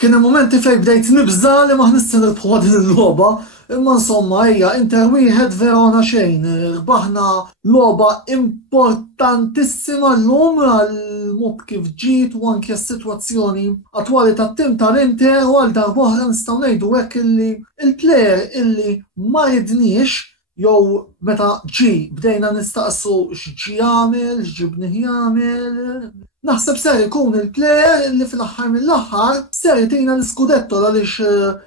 Kien hemm momenti fejn bdejt nibża li ma ħnissin nirbħu din il-logħba, imma insomma hija Inter wieħed Verona xejn. Rbaħna logħba importantissima llum għall-mod kif ġiet u anke s-sitwazzjoni attwali tat-tim tal-Inter u għal darb'oħra nistgħu ngħidu hekk illi il-plejer illi ma ridniex jew meta bdejna nistaqsu x'ġi jagħmel, x'ġibnih jagħmel. Naħseb ser ikun il-plejer li fl-aħħar mill-aħħar ser jtina l-iskudetto għaliex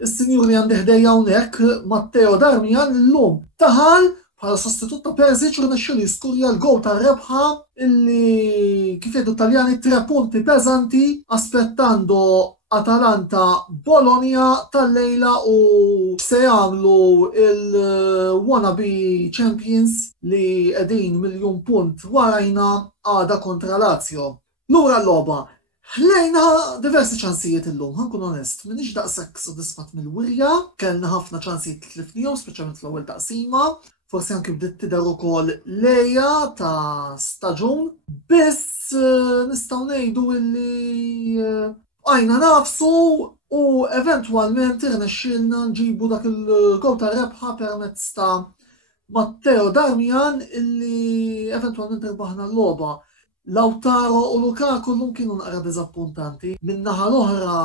is-sinjur li għandi ħdejja hawnhekk Matteo Darmian illum taħal bħala sostitut ta' Perisic u rnexxielu jiskurja l-gowl tar-rebħa illi kif jgħidu Taljani 3 punti peżanti aspettando Atalanta Bologna tal-lejla u se jagħmlu il-wannabe champions li qegħdin miljun punt warajna għada kontra Lazio. Lura l-logħba, ħlejna diversi ċansijiet illum, ħankun onest, minix daqshekk sodisfatt mill-wirja, kellna ħafna ċansijiet tlifnihom, speċjalment fl-ewwel taqsima, forsi anke bdiet tidher ukoll lejja ta' staġun, biss nistgħu ngħidu illi għajna nafsu u eventwalment irnexxielna nġibu dak il-gowl tar-rebħa permezz ta' Matteo Darmian illi eventwalment irbaħna l-logħba. Lautaro u Lukaku llum kienu naqra diżappuntanti. Min-naħa l-oħra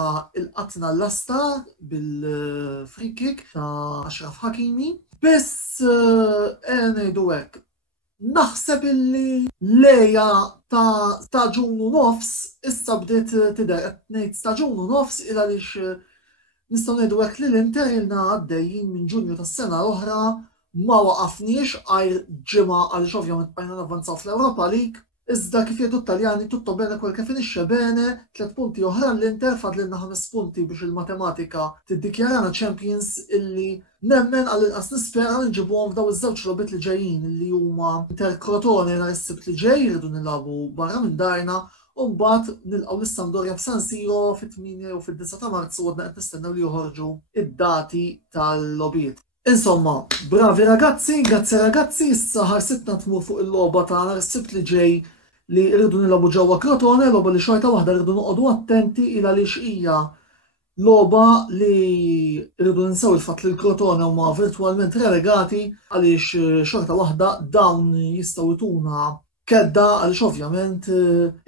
il-qatna l-asta bil-free kick ta' Ashraf Hakimi. Biss ngħidu hekk. Naħseb illi lejja ta' staġun u nofs issa bdiet tidher qed ngħid staġun u nofs il għaliex nistgħu ngħidu hekk li l-Inter ilna għaddejjin minn Ġunju tas-sena l-oħra ma waqafniex għajr ġimgħa għaliex ovvjament bajna navvanzaw fl-Ewropa League. Iżda kif jgħidu Taljani tutto bene quel che finisce bene, 3 punti oħra l-Inter fadlilna 5 punti biex il-matematika tiddikjarana Champions illi nemmen għall-inqas nispera li nġibuhom f'daw iż-żewġ logħbiet li ġejjin illi huma Inter Crotone nhar is-Sibt li ġej jridu nilagħbu barra minn darna u mbagħad nilqgħu l-Sampdoria f'San Siro fit-8 u fid-9 ta' Marzu u għadna qed nistennew li joħorġu id-dati tal-logħbiet. Insomma, bravi ragazzi, issa ħarsitna tmur fuq il-logħba ta' nhar is-Sibt li ġej li rridu nilagħbu ġewwa Crotone, logħba li xorta waħda rridu noqogħdu attenti il għaliex hija logħba li rridu ninsew il-fatt li l-Crotone huma virtwalment relegati għaliex xorta waħda dawn jistgħu jtuna kedda għaliex ovvjament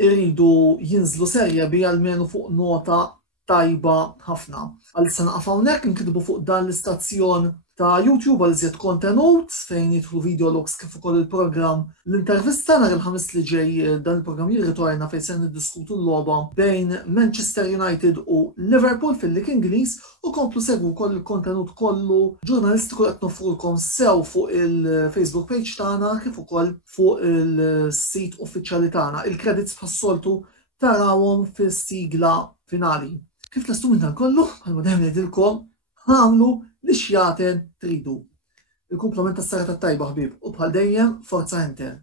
iridu jinżlu Serje B almenu fuq nota tajba ħafna. Għal se naqaf hawnhekk inkitbu fuq dan l-istazzjon ta' YouTube għal iżjed kontenut fejn jidħlu video logs kif ukoll il-programm l-intervista nhar il-ħamis li ġej dan il-programm jirritorna fejn se niddiskutu l-logħba bejn Manchester United u Liverpool fil-lig Ingliż u komplu segwu wkoll il-kontenut kollu ġurnalistiku qed nofrulkom sew fuq il-Facebook page tagħna kif ukoll fuq il-sit uffiċjali tagħna. Il-credits bħas-soltu tarawhom fis-sigla finali. Kif lestu minn dan kollu, bħalma dejjem ngħidilkom, ħamlu li xjaten tridu. Il-kumplament tas-sara tat-tajba ħbieb u bħal dejjem forza Inter.